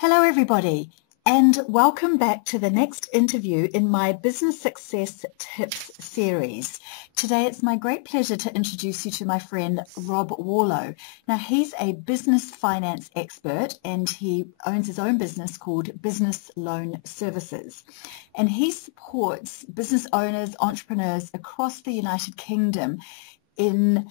Hello, everybody, and welcome back to the next interview in my Business Success Tips series. Today, it's my great pleasure to introduce you to my friend, Rob Warlow. Now, he's a business finance expert, and he owns his own business called Business Loan Services. And he supports business owners, entrepreneurs across the United Kingdom in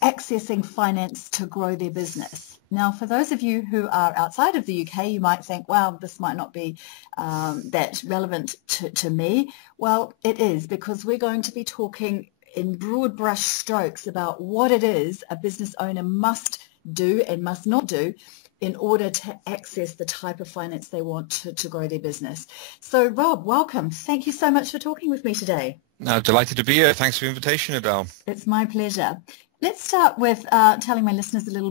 accessing finance to grow their business. Now, for those of you who are outside of the UK, you might think, well, this might not be that relevant to me. Well, it is, because we're going to be talking in broad brush strokes about what it is a business owner must do and must not do in order to access the type of finance they want to grow their business. So, Rob, welcome. Thank you so much for talking with me today. No, delighted to be here. Thanks for the invitation, Adèle. It's my pleasure. Let's start with telling my listeners a little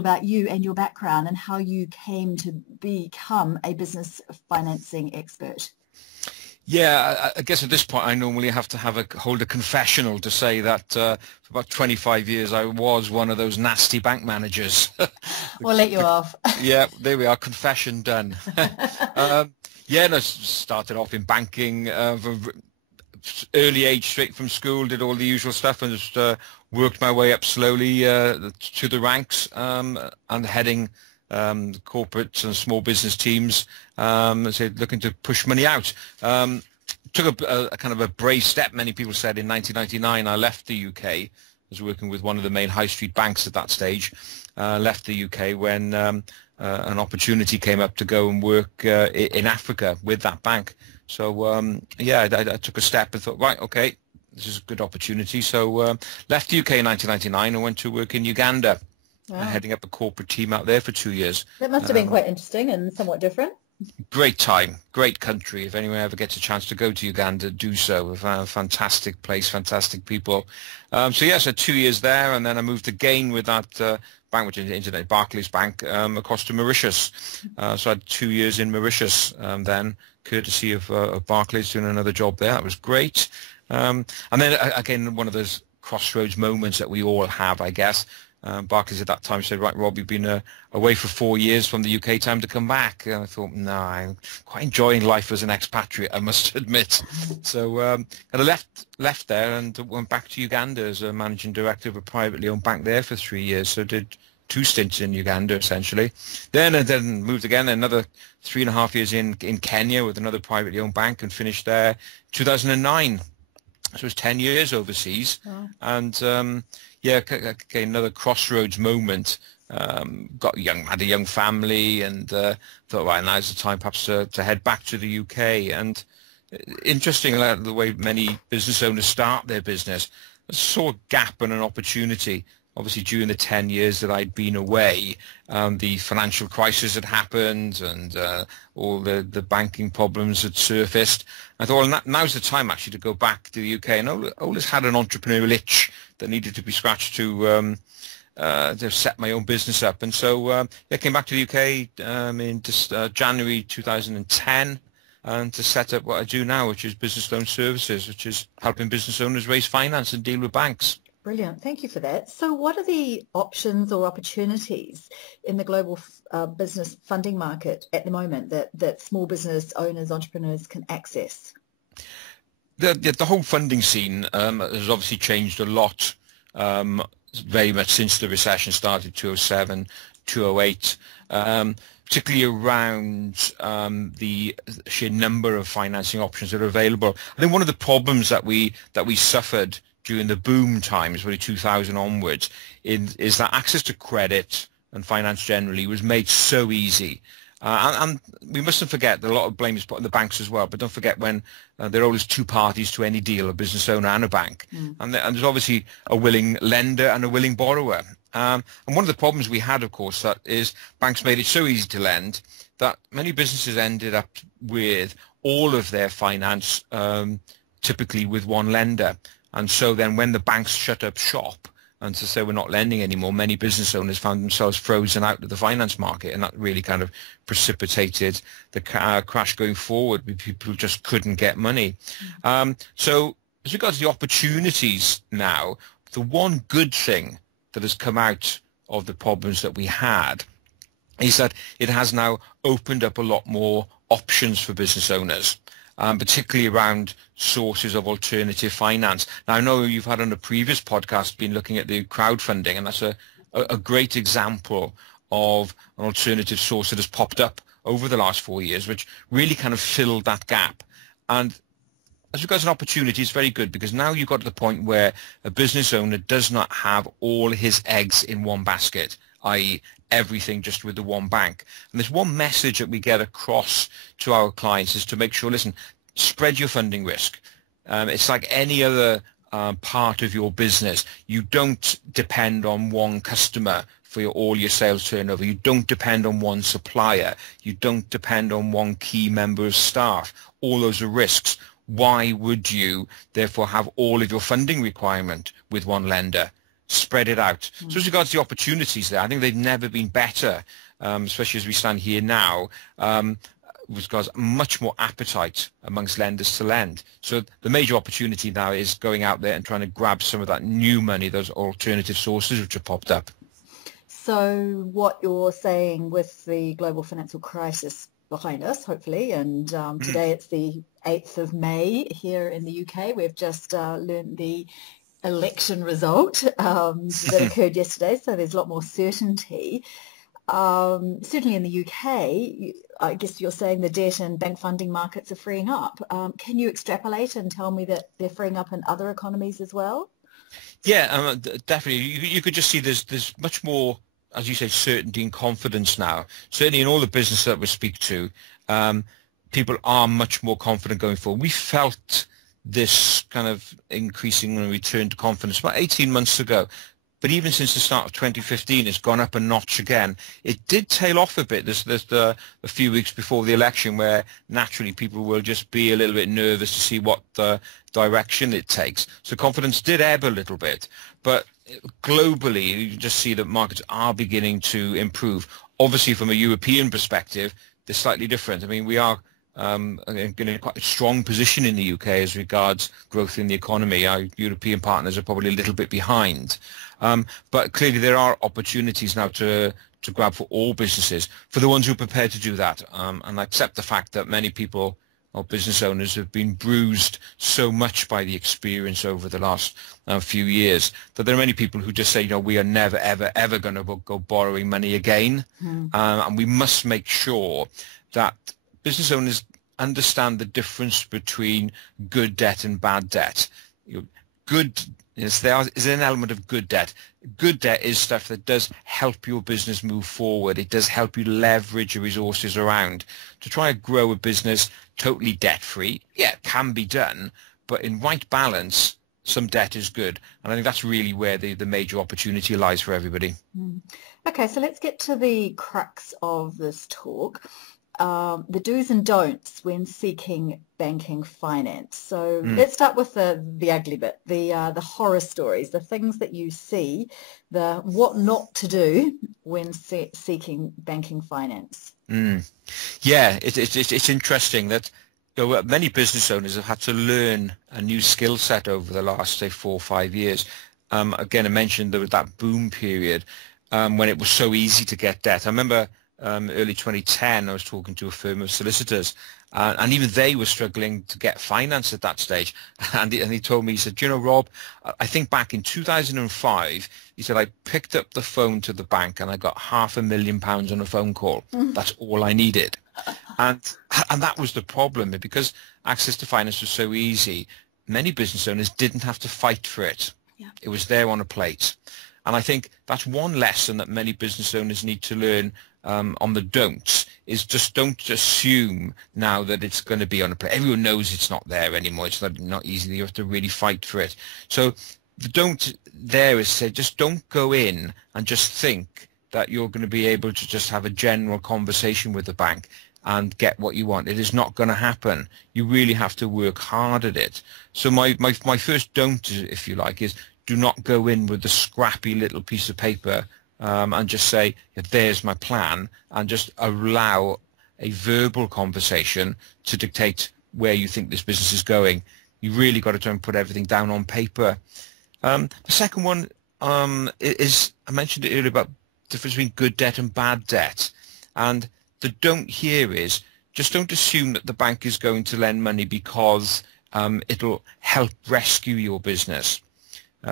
about you and your background and how you came to become a business financing expert. Yeah, I guess at this point I normally have to hold a confessional to say that for about 25 years I was one of those nasty bank managers. We'll let you off. Yeah, there we are, confession done. I started off in banking from early age, straight from school, did all the usual stuff, and just worked my way up slowly to the ranks and heading corporate and small business teams, looking to push money out. Took a kind of a brave step, many people said. In 1999 I left the UK. I was working with one of the main high street banks at that stage. Left the UK when an opportunity came up to go and work in Africa with that bank. So I took a step and thought, right, okay, this is a good opportunity. So left the UK in 1999 and went to work in Uganda. Wow. Heading up a corporate team out there for 2 years. That must have been quite interesting and somewhat different. Great time, great country. If anyone ever gets a chance to go to Uganda, do so. A fantastic place, fantastic people. So 2 years there, and then I moved again with that bank, which is Barclays Bank, across to Mauritius. So I had 2 years in Mauritius then, courtesy of Barclays, doing another job there. That was great. And then again, one of those crossroads moments that we all have, I guess. Barclays at that time said, right, Rob, you've been away for 4 years from the UK, time to come back. And I thought, no, I'm quite enjoying life as an expatriate, I must admit. So I left there and went back to Uganda as a managing director of a privately owned bank there for 3 years. So did 2 stints in Uganda, essentially. Then moved again, another 3.5 years in Kenya with another privately owned bank, and finished there 2009. So it was 10 years overseas. Wow. And another crossroads moment. Had a young family, and thought, right, now's the time perhaps to head back to the UK. And interesting, the way many business owners start their business, I saw a gap and an opportunity. Obviously, during the 10 years that I'd been away, the financial crisis had happened, and all the banking problems had surfaced. I thought, well, now's the time actually to go back to the UK. And I always had an entrepreneurial itch that needed to be scratched to set my own business up. And so I came back to the UK in January 2010, and to set up what I do now, which is Business Loan Services, which is helping business owners raise finance and deal with banks. Brilliant. Thank you for that. So what are the options or opportunities in the global business funding market at the moment that small business owners, entrepreneurs can access? The whole funding scene has obviously changed a lot, very much since the recession started, 2007, 2008, particularly around the sheer number of financing options that are available. I think one of the problems that we suffered during the boom times, really 2000 onwards, is that access to credit and finance generally was made so easy. And we mustn't forget that a lot of blame is put on the banks as well, but don't forget when there are always two parties to any deal, a business owner and a bank. And there's obviously a willing lender and a willing borrower. And one of the problems we had, of course, that is banks made it so easy to lend that many businesses ended up with all of their finance typically with one lender. And so then when the banks shut up shop and to say we're not lending anymore, many business owners found themselves frozen out of the finance market, and that really kind of precipitated the crash going forward. People just couldn't get money. So as regards to the opportunities now, the one good thing that has come out of the problems that we had is that it has now opened up a lot more options for business owners, particularly around sources of alternative finance. Now, I know you've had on a previous podcast been looking at the crowdfunding, and that's a great example of an alternative source that has popped up over the last 4 years, which really kind of filled that gap. And as regards an opportunity, it's very good, because now you've got to the point where a business owner does not have all his eggs in one basket, i.e. everything just with the one bank. And there's one message that we get across to our clients is to make sure, listen, spread your funding risk. It's like any other part of your business. You don't depend on one customer for all your sales turnover. You don't depend on one supplier. You don't depend on one key member of staff. All those are risks. Why would you therefore have all of your funding requirement with one lender? Spread it out. So as regards to the opportunities there, I think they've never been better, especially as we stand here now, with regards much more appetite amongst lenders to lend. So the major opportunity now is going out there and trying to grab some of that new money, those alternative sources which have popped up. So what you're saying, with the global financial crisis behind us, hopefully, and today it's the 8th of May here in the UK. We've just learned the election result that occurred yesterday, so there's a lot more certainty. Certainly in the UK, I guess you're saying the debt and bank funding markets are freeing up. Can you extrapolate and tell me that they're freeing up in other economies as well? Yeah, definitely. You could just see there's much more, as you say, certainty and confidence now. Certainly in all the business that we speak to, people are much more confident going forward. We felt this kind of increasing return to confidence about 18 months ago. But even since the start of 2015, it's gone up a notch again. It did tail off a bit. There's a few weeks before the election where naturally people will just be a little bit nervous to see what direction it takes. So confidence did ebb a little bit. But globally, you just see that markets are beginning to improve. Obviously, from a European perspective, they're slightly different. I mean, we are in a quite a strong position in the UK as regards growth in the economy. Our European partners are probably a little bit behind. But clearly there are opportunities now to grab for all businesses, for the ones who are prepared to do that, and accept the fact that many people or business owners have been bruised so much by the experience over the last few years that there are many people who just say, you know, we are never, ever, ever going to go borrowing money again. And we must make sure that business owners understand the difference between good debt and bad debt. There is an element of good debt. Good debt is stuff that does help your business move forward. It does help you leverage your resources around. To try and grow a business totally debt-free, yeah, it can be done, but in right balance, some debt is good. And I think that's really where the major opportunity lies for everybody. Okay, so let's get to the crux of this talk. The do's and don'ts when seeking banking finance. So let's start with the ugly bit, the horror stories, the things that you see, the what not to do when seeking banking finance. Yeah, it's interesting that many business owners have had to learn a new skill set over the last, say, 4 or 5 years. Again, I mentioned there was that boom period when it was so easy to get debt. I remember early 2010, I was talking to a firm of solicitors, and even they were struggling to get finance at that stage. And he told me, he said, you know, Rob, I think back in 2005, he said, I picked up the phone to the bank and I got £500,000 on a phone call. That's all I needed. And that was the problem, because access to finance was so easy. Many business owners didn't have to fight for it. Yeah. It was there on a plate. And I think that's one lesson that many business owners need to learn on the don'ts, is just don't assume now that it's going to be on a plate. Everyone knows it's not there anymore. It's not easy. You have to really fight for it. So the don't there is say, just don't go in and just think that you're going to be able to just have a general conversation with the bank and get what you want. It is not going to happen. You really have to work hard at it. So my first don't, if you like, is do not go in with a scrappy little piece of paper and just say, there's my plan, and just allow a verbal conversation to dictate where you think this business is going. You really got to try and put everything down on paper. The second one is, I mentioned it earlier about the difference between good debt and bad debt. And the don't here is, just don't assume that the bank is going to lend money because it'll help rescue your business.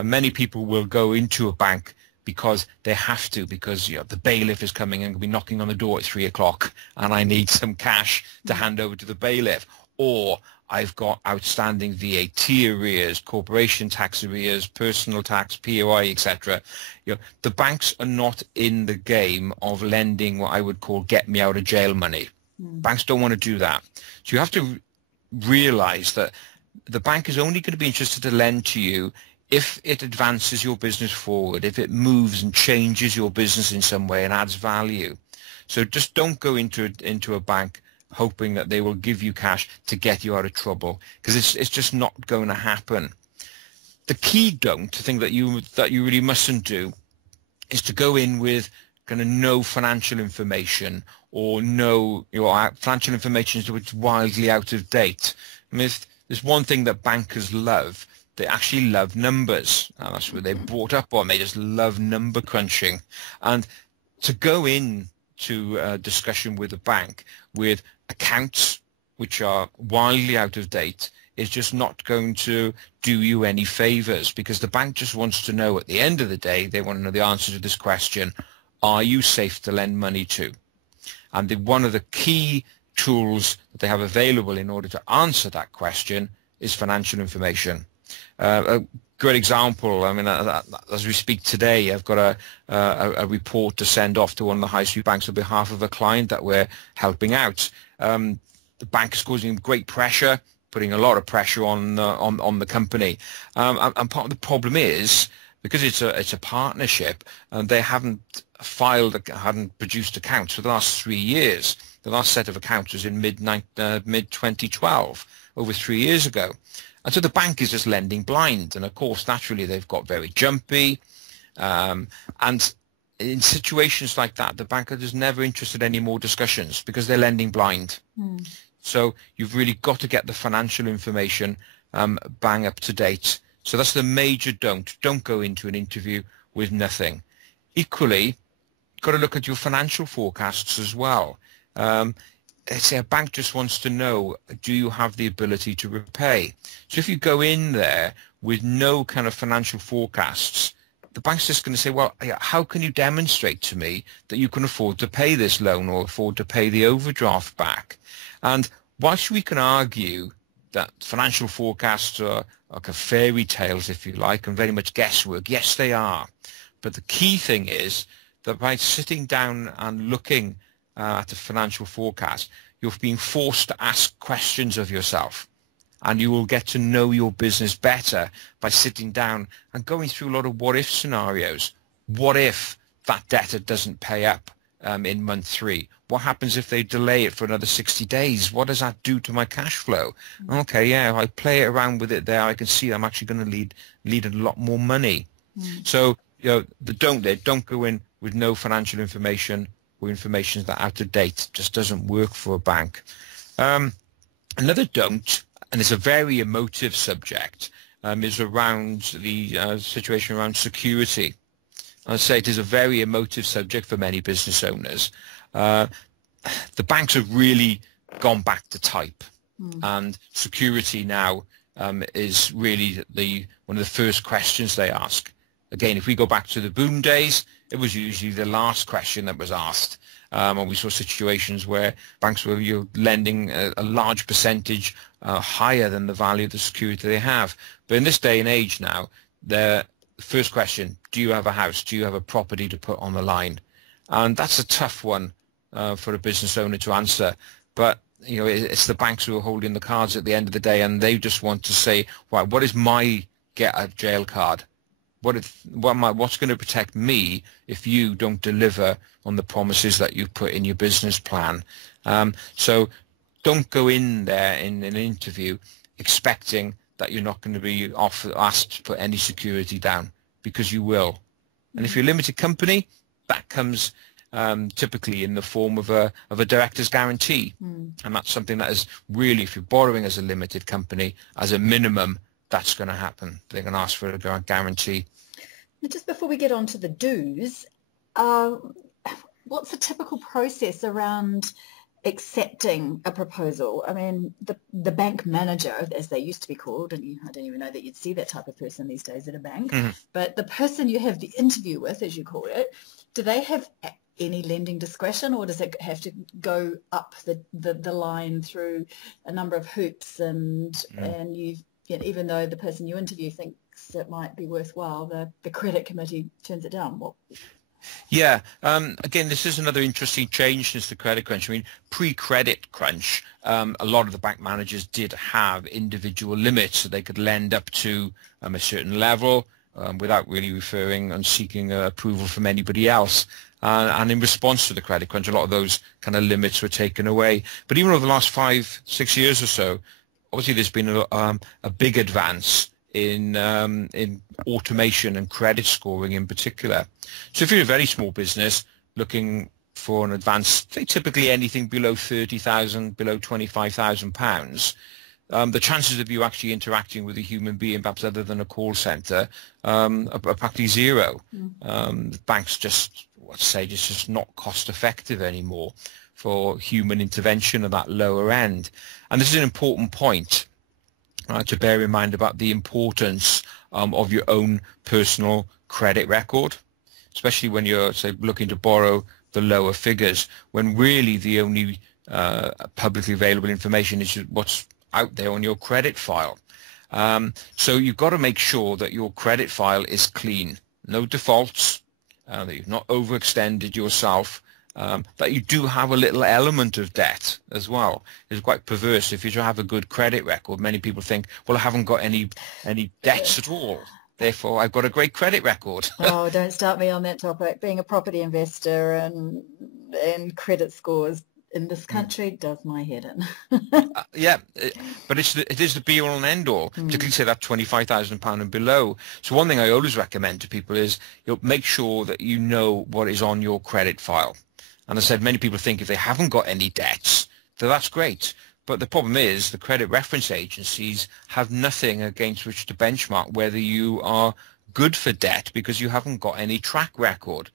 Many people will go into a bank because they have to, because the bailiff is coming and will be knocking on the door at 3 o'clock and I need some cash to hand over to the bailiff. Or I've got outstanding VAT arrears, corporation tax arrears, personal tax, POI, etc. The banks are not in the game of lending what I would call get me out of jail money. Banks don't want to do that. So you have to realize that the bank is only going to be interested to lend to you if it advances your business forward, if it moves and changes your business in some way and adds value. So just don't go into a bank hoping that they will give you cash to get you out of trouble, because it's just not going to happen. The key thing that you really mustn't do is to go in with kind of no financial information, or no financial information which is wildly out of date. I mean, if there's one thing that bankers love, they actually love numbers, and that's what they're brought up on. They just love number crunching. And to go in to a discussion with a bank with accounts which are wildly out of date is just not going to do you any favors, because the bank just wants to know, at the end of the day, they want to know the answer to this question: are you safe to lend money to? And one of the key tools that they have available in order to answer that question is financial information. A great example, I mean, as we speak today, I've got a report to send off to one of the high street banks on behalf of a client that we're helping out. The bank is causing great pressure, putting a lot of pressure on the company, and part of the problem is, because it's a partnership, and they hadn't produced accounts for the last 3 years. The last set of accounts was in mid 2012, over 3 years ago. And so the bank is just lending blind. And of course, naturally, they've got very jumpy. And in situations like that, the bank is never interested in any more discussions because they're lending blind. So you've really got to get the financial information bang up to date. So that's the major don't. Don't go into an interview with nothing. Equally, you've got to look at your financial forecasts as well. Let's say a bank just wants to know, do you have the ability to repay? So if you go in there with no kind of financial forecasts, the bank's just going to say, well, how can you demonstrate to me that you can afford to pay this loan or afford to pay the overdraft back? And whilst we can argue that financial forecasts are like a fairy tales, if you like, and very much guesswork, yes, they are. But the key thing is that by sitting down and looking at a financial forecast, you're being forced to ask questions of yourself, and you will get to know your business better by sitting down and going through a lot of what-if scenarios. What if that debtor doesn't pay up in month 3? What happens if they delay it for another 60 days? What does that do to my cash flow? Okay, yeah, if I play around with it there, I can see I'm actually going to lead a lot more money. So, don't go in with no financial information, or information that's out of date. Just doesn't work for a bank. Another don't, and it's a very emotive subject, is around the situation around security. I'd say it is a very emotive subject for many business owners. The banks have really gone back to type, and security now is really one of the first questions they ask. Again, if we go back to the boom days, it was usually the last question that was asked. And we saw situations where banks were lending a large percentage higher than the value of the security they have. But in this day and age now, the first question, do you have a house? Do you have a property to put on the line? And that's a tough one for a business owner to answer. But it's the banks who are holding the cards at the end of the day, and they just want to say, right, what is my get out of jail card? What's going to protect me if you don't deliver on the promises that you've put in your business plan? So don't go in there in an interview expecting that you're not going to be asked to put any security down, because you will. And if you're a limited company, that comes typically in the form of a director's guarantee. And that's something that is really, if you're borrowing as a limited company, as a minimum, that's going to happen. They're going to ask for a guarantee. Just before we get on to the do's, what's the typical process around accepting a proposal? I mean, the bank manager, as they used to be called, and I don't even know that you'd see that type of person these days at a bank, but the person you have the interview with, as you call it, do they have any lending discretion, or does it have to go up the line through a number of hoops, and even though the person you interview thinks it might be worthwhile, the credit committee turns it down? Yeah, again, this is another interesting change since the credit crunch. I mean, pre-credit crunch, a lot of the bank managers did have individual limits, so they could lend up to a certain level without really referring and seeking approval from anybody else. And in response to the credit crunch, a lot of those kind of limits were taken away. But even over the last 5-6 years or so, obviously there's been a big advance in automation and credit scoring in particular. So if you're a very small business looking for an advance, say typically anything below 30,000, below 25,000 pounds, the chances of you actually interacting with a human being, perhaps other than a call centre, are practically zero. Banks just, it's just not cost effective anymore for human intervention at that lower end. And this is an important point to bear in mind about the importance of your own personal credit record, especially when you're, say, looking to borrow the lower figures, when really the only publicly available information is what's out there on your credit file. So you've got to make sure that your credit file is clean, no defaults, that you've not overextended yourself, that you do have a little element of debt as well. It's quite perverse. If you have a good credit record, many people think, well, I haven't got any debts at all, therefore I've got a great credit record. Oh, don't start me on that topic. Being a property investor and credit scores in this country does my head in. Yeah, but it is the be all and end all, particularly say that £25,000 and below. So one thing I always recommend to people is make sure that you know what is on your credit file. And I said, many people think if they haven't got any debts, that's great. But the problem is the credit reference agencies have nothing against which to benchmark whether you are good for debt because you haven't got any track record.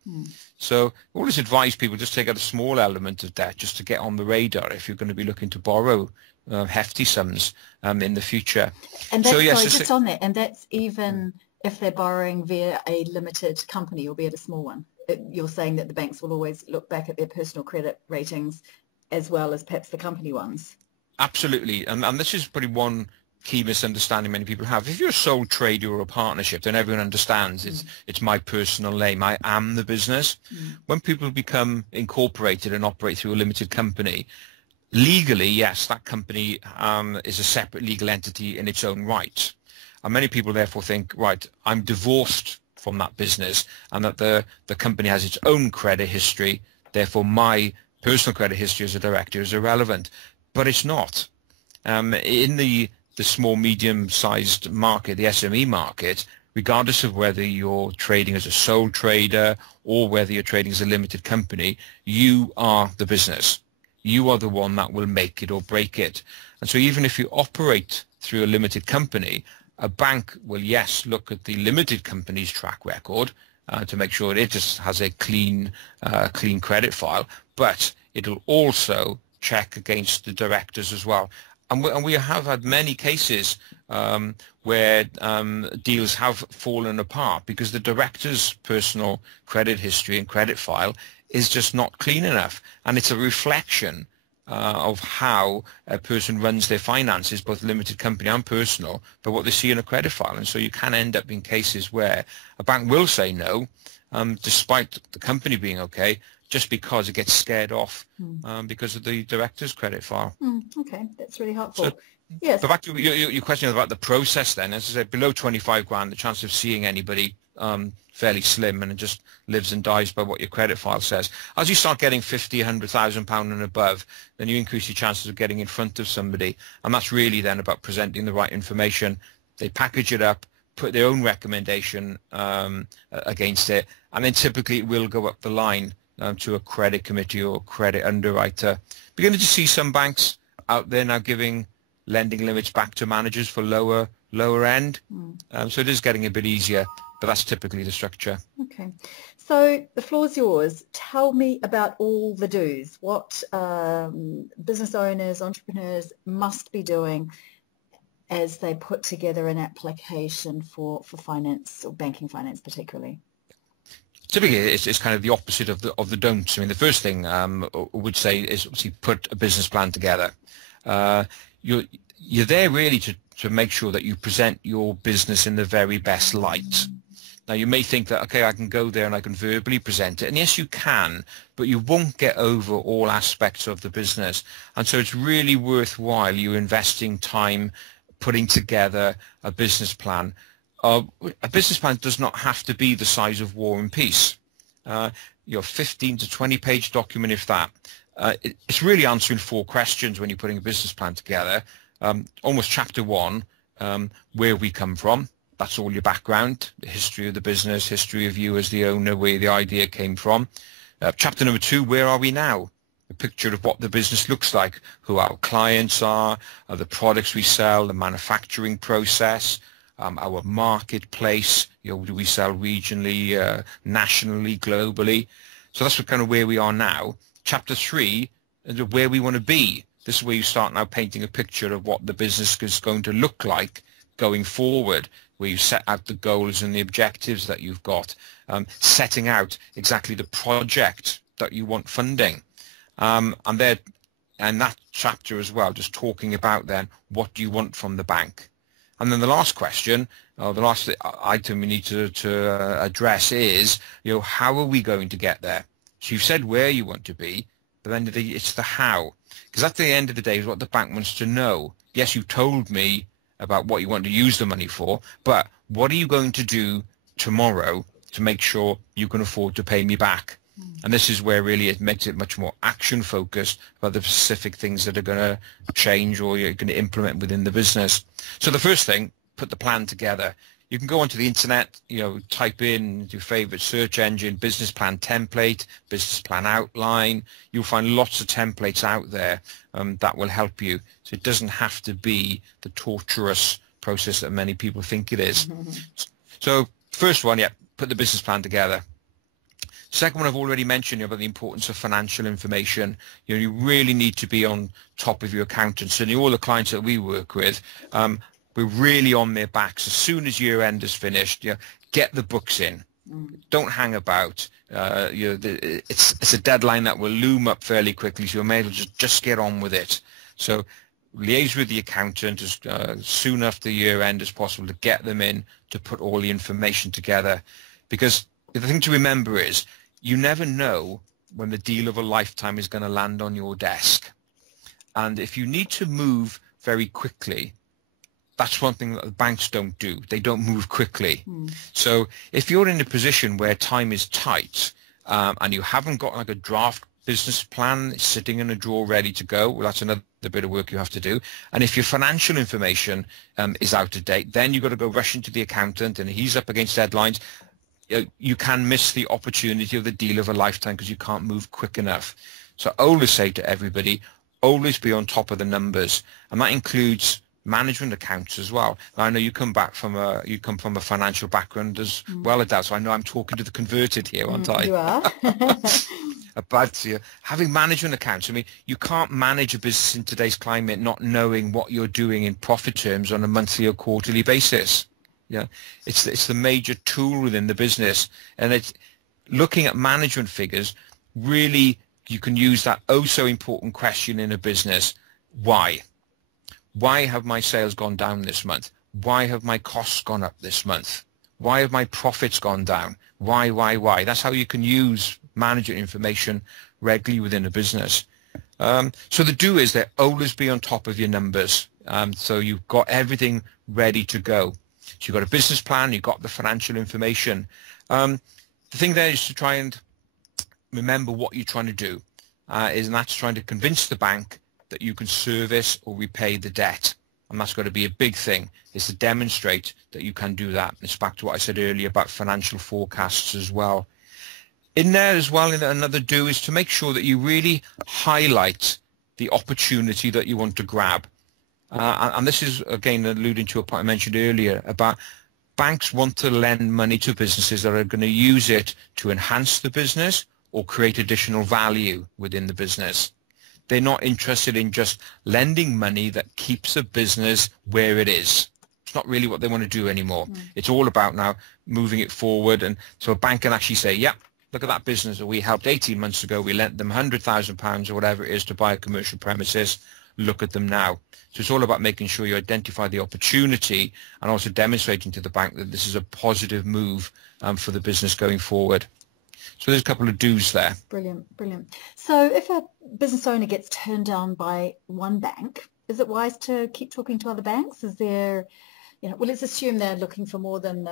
So I always advise people just take out a small element of debt just to get on the radar if you're going to be looking to borrow hefty sums in the future. And that's, so yes, just on that, and that's even if they're borrowing via a limited company, albeit a small one. You're saying that the banks will always look back at their personal credit ratings as well as perhaps the company ones. Absolutely, and this is probably one key misunderstanding many people have. If you're a sole trader or a partnership, then everyone understands it's my personal name. I am the business. When people become incorporated and operate through a limited company, legally, yes, that company is a separate legal entity in its own right. And many people therefore think, right, I'm divorced from that business and that the company has its own credit history, therefore my personal credit history as a director is irrelevant. But it's not. In the small, medium-sized market, the SME market, regardless of whether you're trading as a sole trader or whether you're trading as a limited company, you are the business. You are the one that will make it or break it. And so even if you operate through a limited company, a bank will, yes, look at the limited company's track record to make sure it just has a clean credit file, but it'll also check against the directors as well. And we have had many cases where deals have fallen apart because the director's personal credit history and credit file is just not clean enough. And it's a reflection of how a person runs their finances, both limited company and personal, but what they see in a credit file. And so you can end up in cases where a bank will say no, despite the company being okay, just because it gets scared off because of the director's credit file. Okay, that's really helpful. So, yes. But back to your question about the process then, as I said, below 25 grand, the chance of seeing anybody fairly slim, and it just lives and dies by what your credit file says. As you start getting 50, 100,000 pound and above, then you increase your chances of getting in front of somebody, and that's really then about presenting the right information. They package it up, put their own recommendation against it, and then typically it will go up the line to a credit committee or credit underwriter. Beginning to see some banks out there now giving lending limits back to managers for lower end. So it is getting a bit easier, but that's typically the structure. Okay. So the floor's yours. Tell me about all the do's. What business owners, entrepreneurs must be doing as they put together an application for finance or banking finance particularly. Typically, it's kind of the opposite of the don'ts. I mean, the first thing I would say is obviously put a business plan together. You're there really to make sure that you present your business in the very best light. Now, you may think that, okay, I can go there and I can verbally present it. And yes, you can, but you won't get over all aspects of the business. And so it's really worthwhile you investing time putting together a business plan. A business plan does not have to be the size of War and Peace. Your 15 to 20 page document, if that. It's really answering 4 questions when you're putting a business plan together. Almost chapter 1, where we come from. That's all your background, the history of the business, history of you as the owner, where the idea came from. Chapter number 2, where are we now? A picture of what the business looks like, who our clients are, the products we sell, the manufacturing process, our marketplace, do we sell regionally, nationally, globally? So that's kind of where we are now. Chapter 3, where we want to be. This is where you start now painting a picture of what the business is going to look like going forward, where you set out the goals and the objectives that you've got, setting out exactly the project that you want funding. And that chapter as well, just talking about then what do you want from the bank. And then the last question, the last item we need to address is, how are we going to get there? So you've said where you want to be, but then it's the how. Because at the end of the day is what the bank wants to know. Yes, you told me about what you want to use the money for, but what are you going to do tomorrow to make sure you can afford to pay me back? And this is where really it makes it much more action focused about the specific things that are going to change or you're going to implement within the business. So the first thing, put the plan together. You can go onto the internet, type in your favorite search engine, business plan template, business plan outline. You'll find lots of templates out there that will help you. So it doesn't have to be the torturous process that many people think it is. So first one, put the business plan together. Second one, I've already mentioned about the importance of financial information. You really need to be on top of your accountants. And all the clients that we work with, we're really on their backs. As soon as year end is finished, get the books in. Don't hang about. It's a deadline that will loom up fairly quickly, so you may as well just get on with it. So liaise with the accountant as soon after year end as possible to get them in to put all the information together. Because the thing to remember is you never know when the deal of a lifetime is going to land on your desk. And if you need to move very quickly, that's one thing that the banks don't do. They don't move quickly. So if you're in a position where time is tight and you haven't got like a draft business plan sitting in a drawer ready to go, well, that's another bit of work you have to do. And if your financial information is out of date, then you've got to go rushing to the accountant and he's up against deadlines. You can miss the opportunity of the deal of a lifetime because you can't move quick enough. So I always say to everybody, always be on top of the numbers, and that includes management accounts as well. Now, I know you come from a financial background as well, Adèle, so I know I'm talking to the converted here, aren't I? You are. About having management accounts. I mean, you can't manage a business in today's climate not knowing what you're doing in profit terms on a monthly or quarterly basis. It's the major tool within the business, and it's looking at management figures. Really, you can use that so important question in a business: why? Why have my sales gone down this month? Why have my costs gone up this month? Why have my profits gone down? Why? That's how you can use management information regularly within a business. So the do is that always be on top of your numbers. So you've got everything ready to go. So you've got a business plan, you've got the financial information. The thing there is to try and remember what you're trying to do, and that's trying to convince the bank that you can service or repay the debt. And that's got to be a big thing, is to demonstrate that you can do that. It's back to what I said earlier about financial forecasts as well. In there as well, another do is to make sure that you really highlight the opportunity that you want to grab. And this is, again, alluding to a point I mentioned earlier about banks want to lend money to businesses that are going to use it to enhance the business or create additional value within the business. They're not interested in just lending money that keeps a business where it is. It's not really what they want to do anymore. It's all about now moving it forward. And so a bank can actually say, yeah, look at that business that we helped 18 months ago. We lent them £100,000 or whatever it is to buy a commercial premises. Look at them now. So it's all about making sure you identify the opportunity and also demonstrating to the bank that this is a positive move for the business going forward. So there's a couple of do's there. Brilliant, brilliant. So if a business owner gets turned down by one bank, is it wise to keep talking to other banks? Is there, well, let's assume they're looking for more than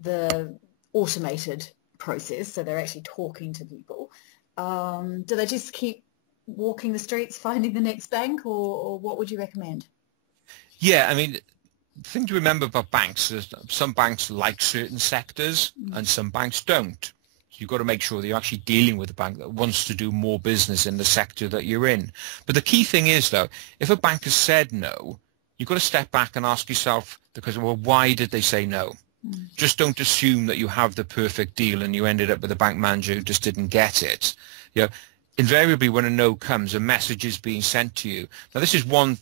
the automated process, so they're actually talking to people. Do they just keep walking the streets, finding the next bank, or what would you recommend? Yeah, I mean, the thing to remember about banks is some banks like certain sectors and some banks don't. So you've got to make sure that you're actually dealing with a bank that wants to do more business in the sector that you're in. But the key thing is, though, if a bank has said no, you've got to step back and ask yourself, because, well, why did they say no? Just don't assume that you have the perfect deal and you ended up with a bank manager who just didn't get it. Invariably, when a no comes, a message is being sent to you. Now, this is one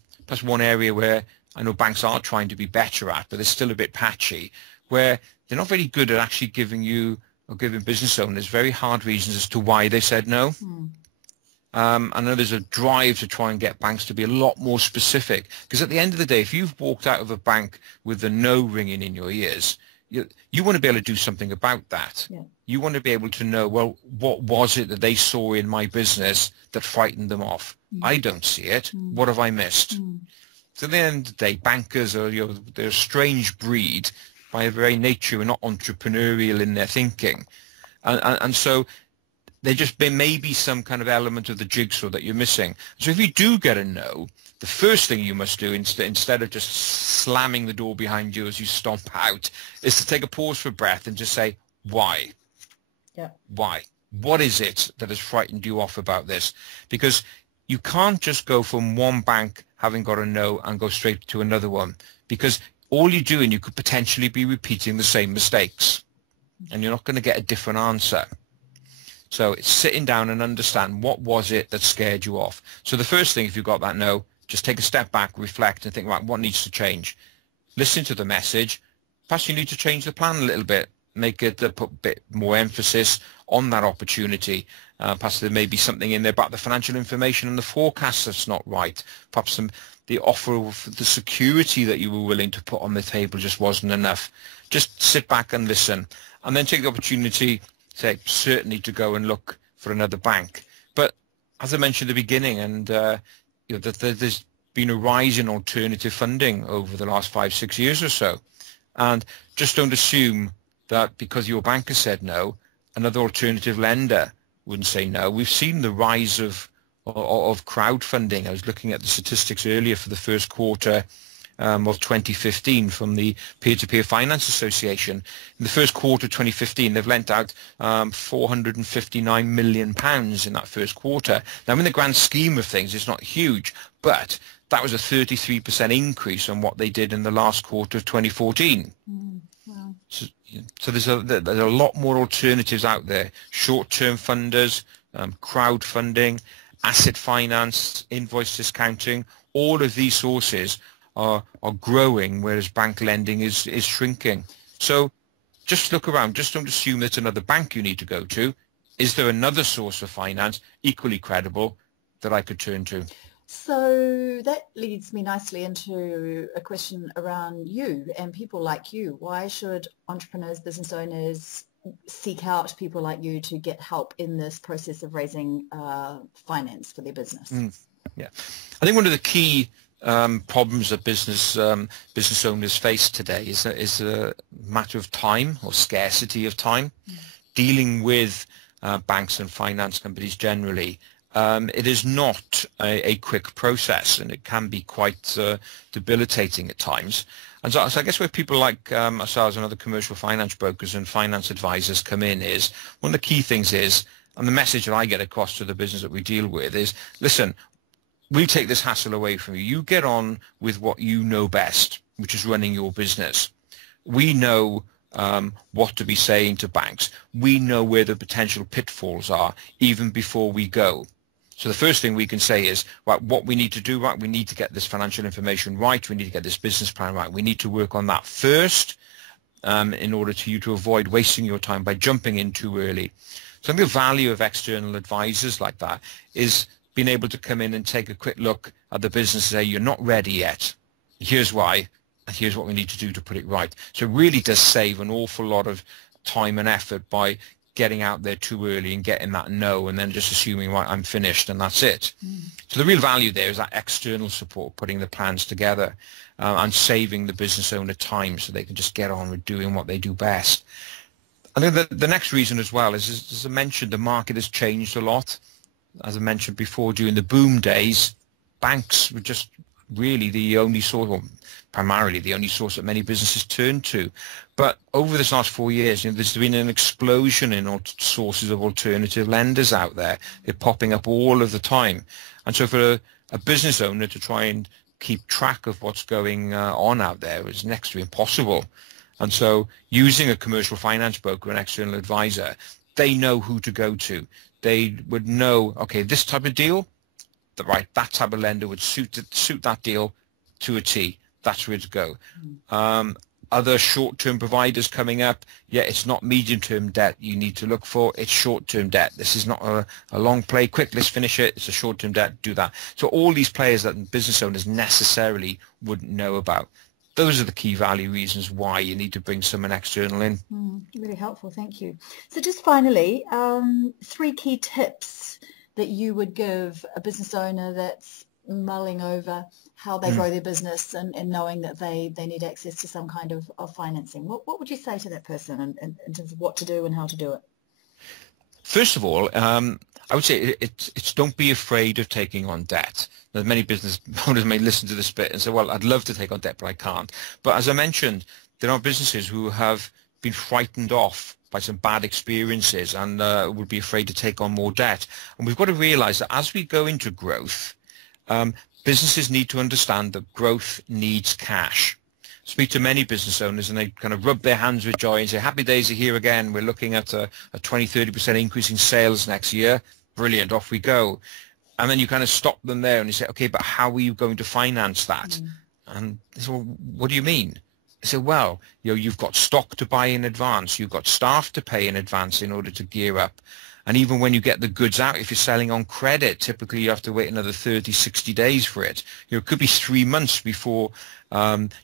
area where I know banks are trying to be better at, but it's still a bit patchy, where they're not very good at actually giving you or giving business owners very hard reasons as to why they said no. I know there's a drive to try and get banks to be a lot more specific, because at the end of the day, if you've walked out of a bank with the no ringing in your ears, you want to be able to do something about that. Yeah. You want to be able to know, well, what was it that they saw in my business that frightened them off? I don't see it. What have I missed? So at the end of the day, bankers are they're a strange breed by their very nature, and not entrepreneurial in their thinking, and so there may be some kind of element of the jigsaw that you're missing. So if you do get a no, the first thing you must do, instead of just slamming the door behind you as you stomp out, is to take a pause for breath and just say, why? Yeah. Why? What is it that has frightened you off about this? Because you can't just go from one bank having got a no and go straight to another one, because all you're doing, you could potentially be repeating the same mistakes, and you're not going to get a different answer. So it's sitting down and understand, what was it that scared you off? So the first thing, if you've got that no, just take a step back, reflect, and think, right, what needs to change? Listen to the message. Perhaps you need to change the plan a little bit, make it put a bit more emphasis on that opportunity. Perhaps there may be something in there about the financial information and the forecast that's not right. Perhaps the offer of the security that you were willing to put on the table just wasn't enough. Just sit back and listen, and then take the opportunity, say, certainly to go and look for another bank. But as I mentioned at the beginning, and there's been a rise in alternative funding over the last 5-6 years or so, and just don't assume that because your banker said no, another alternative lender wouldn't say no. We've seen the rise of crowdfunding. I was looking at the statistics earlier for the first quarter of 2015 from the Peer-to-Peer Finance Association. In the first quarter of 2015, they've lent out £459 million in that first quarter. Now, in the grand scheme of things, it's not huge, but that was a 33% increase on what they did in the last quarter of 2014. Wow. So there's a lot more alternatives out there. Short-term funders, crowdfunding, asset finance, invoice discounting, all of these sources are growing, whereas bank lending is shrinking. So just look around. Just don't assume it's another bank you need to go to. Is there another source of finance equally credible that I could turn to? So that leads me nicely into a question around you and people like you. Why should entrepreneurs, business owners seek out people like you to get help in this process of raising finance for their business? Yeah, I think one of the key problems that business owners face today is a matter of time, or scarcity of time. Dealing with banks and finance companies generally, it is not a quick process, and it can be quite debilitating at times. And so I guess where people like ourselves and other commercial finance brokers and finance advisors come in is, one of the key things is, and the message that I get across to the business that we deal with is, listen, we'll take this hassle away from you. You get on with what you know best, which is running your business. We know what to be saying to banks. We know where the potential pitfalls are even before we go. So the first thing we can say is, right, what we need to do, right, we need to get this financial information right, we need to get this business plan right, we need to work on that first in order to you to avoid wasting your time by jumping in too early. So the value of external advisors like that is being able to come in and take a quick look at the business and say, you're not ready yet, here's why, and here's what we need to do to put it right. So it really does save an awful lot of time and effort by getting out there too early and getting that no and then just assuming, right, I'm finished and that's it. So the real value there is that external support, putting the plans together and saving the business owner time so they can just get on with doing what they do best. I think the next reason as well is, as I mentioned, the market has changed a lot. As I mentioned before, during the boom days, banks were just really the only source, or primarily the only source that many businesses turned to. But over this last 4 years, there's been an explosion in sources of alternative lenders out there. They're popping up all of the time. And so for a business owner to try and keep track of what's going on out there is next to impossible. And so using a commercial finance broker, an external advisor, they know who to go to. They would know, okay, this type of deal, that type of lender would suit that deal to a T. That's where to go. Other short-term providers coming up, yeah, it's not medium-term debt you need to look for, it's short-term debt. This is not a long play, quick, let's finish it, it's a short-term debt, do that. So all these players that business owners necessarily wouldn't know about. Those are the key value reasons why you need to bring someone external in. Really helpful, thank you. So just finally, 3 key tips that you would give a business owner that's mulling over how they grow their business and knowing that they need access to some kind of financing. What would you say to that person in terms of what to do and how to do it? First of all, I would say it's don't be afraid of taking on debt. Now, many business owners may listen to this bit and say, well, I'd love to take on debt, but I can't. But as I mentioned, there are businesses who have been frightened off by some bad experiences and would be afraid to take on more debt. And we've got to realize that as we go into growth, businesses need to understand that growth needs cash. Speak to many business owners and they kind of rub their hands with joy and say, happy days are here again. We're looking at a 20-30% increase in sales next year. Brilliant, off we go. And then you kind of stop them there and you say, okay, but how are you going to finance that? And they say, well, what do you mean? I say, well, you've got stock to buy in advance. You've got staff to pay in advance in order to gear up. And even when you get the goods out, if you're selling on credit, typically you have to wait another 30, 60 days for it. It could be 3 months before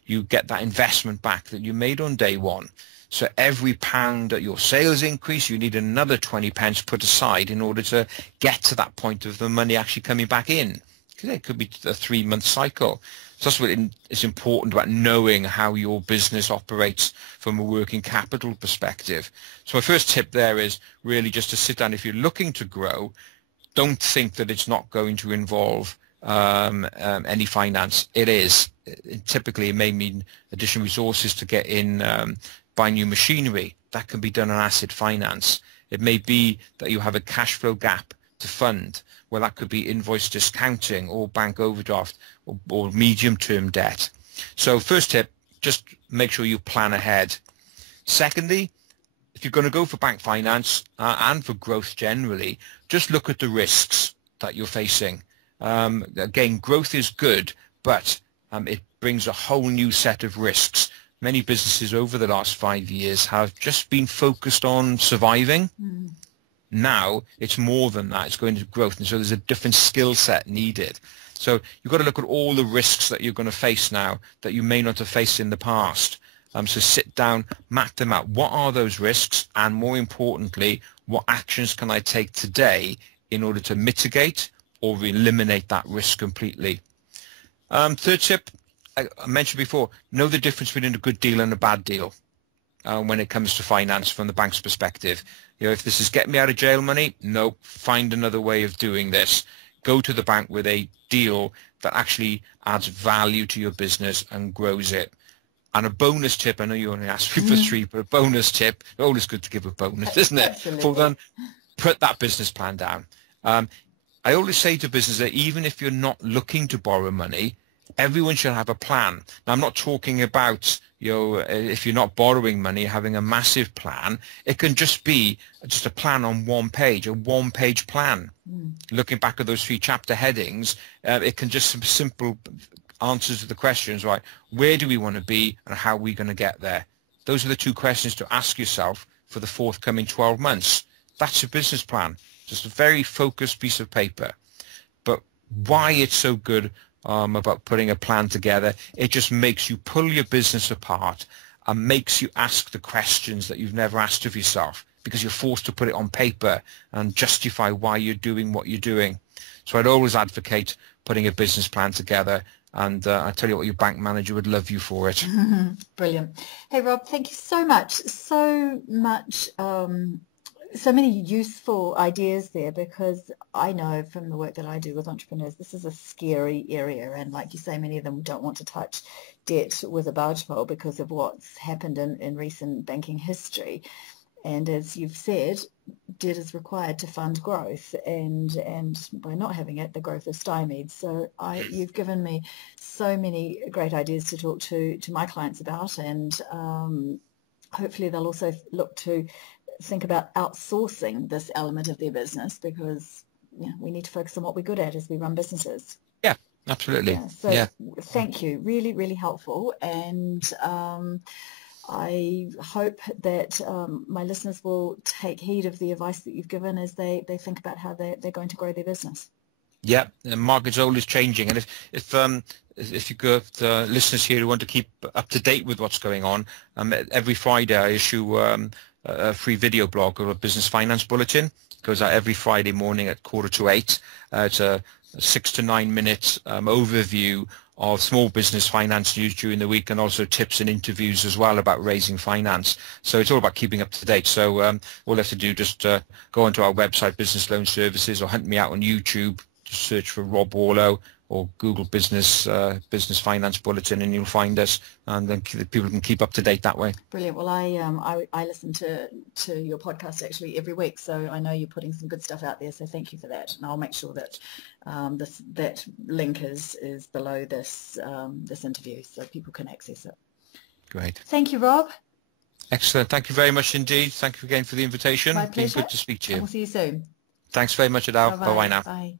you get that investment back that you made on day one. So every pound that your sales increase, you need another 20 pence put aside in order to get to that point of the money actually coming back in. Because it could be a 3-month cycle. So that's what is important about knowing how your business operates from a working capital perspective. So my first tip there is really just to sit down. If you're looking to grow, don't think that it's not going to involve any finance. It is. Typically, it may mean additional resources to get in, buy new machinery. That can be done on asset finance. It may be that you have a cash flow gap to fund. Well, that could be invoice discounting or bank overdraft or medium-term debt. So first tip, just make sure you plan ahead. Secondly, if you're going to go for bank finance and for growth generally, just look at the risks that you're facing. Again, growth is good, but it brings a whole new set of risks. Many businesses over the last 5 years have just been focused on surviving. Now it's more than that. It's going to growth, and so there's a different skill set needed. So you've got to look at all the risks that you're going to face now that you may not have faced in the past. So sit down, map them out. What are those risks? And more importantly, what actions can I take today in order to mitigate or eliminate that risk completely? Third tip, I mentioned before, know the difference between a good deal and a bad deal when it comes to finance from the bank's perspective. If this is get me out of jail money, no, find another way of doing this. Go to the bank with a deal that actually adds value to your business and grows it. And a bonus tip, I know you only asked me for 3, but a bonus tip, always good to give a bonus, isn't it? Absolutely. Then put that business plan down. I always say to businesses that even if you're not looking to borrow money, Everyone should have a plan. Now, I'm not talking about, if you're not borrowing money, having a massive plan. It can just be just a plan on one page, a one-page plan. Looking back at those 3 chapter headings, it can just some simple answers to the questions, right? Where do we want to be and how are we going to get there? Those are the 2 questions to ask yourself for the forthcoming 12 months. That's your business plan. Just a very focused piece of paper. But why it's so good about putting a plan together, it just makes you pull your business apart and makes you ask the questions that you've never asked of yourself, because you're forced to put it on paper and justify why you're doing what you're doing. So I'd always advocate putting a business plan together, and I tell you what, your bank manager would love you for it. Brilliant. Hey Rob, thank you so much. So many useful ideas there, because I know from the work that I do with entrepreneurs, this is a scary area, and like you say, many of them don't want to touch debt with a barge pole because of what's happened in recent banking history. And as you've said, debt is required to fund growth, and by not having it, the growth is stymied. So you've given me so many great ideas to talk to my clients about, and hopefully they'll also look to think about outsourcing this element of their business, because we need to focus on what we're good at as we run businesses. Yeah, absolutely. Thank you. Really, really helpful. And I hope that my listeners will take heed of the advice that you've given as they think about how they're going to grow their business. Yeah, the market's always changing, and if you've got listeners here who want to keep up to date with what's going on, every Friday I issue a free video blog or a business finance bulletin. It goes out every Friday morning at 7:45. It's a 6 to 9 minute overview of small business finance news during the week, and also tips and interviews as well about raising finance. So it's all about keeping up to date. So all you have to do, just go onto our website, Business Loan Services, or hunt me out on YouTube. Just search for Rob Warlow, or Google business finance bulletin, and you'll find us, and then people can keep up to date that way. Brilliant. Well, I listen to your podcast actually every week, so I know you're putting some good stuff out there, so thank you for that, and I'll make sure that that link is below this interview, so people can access it. Great. Thank you, Rob. Excellent. Thank you very much indeed. Thank you again for the invitation. My pleasure. It's been good to speak to you. We'll see you soon. Thanks very much, Adèle. Bye-bye now. Bye.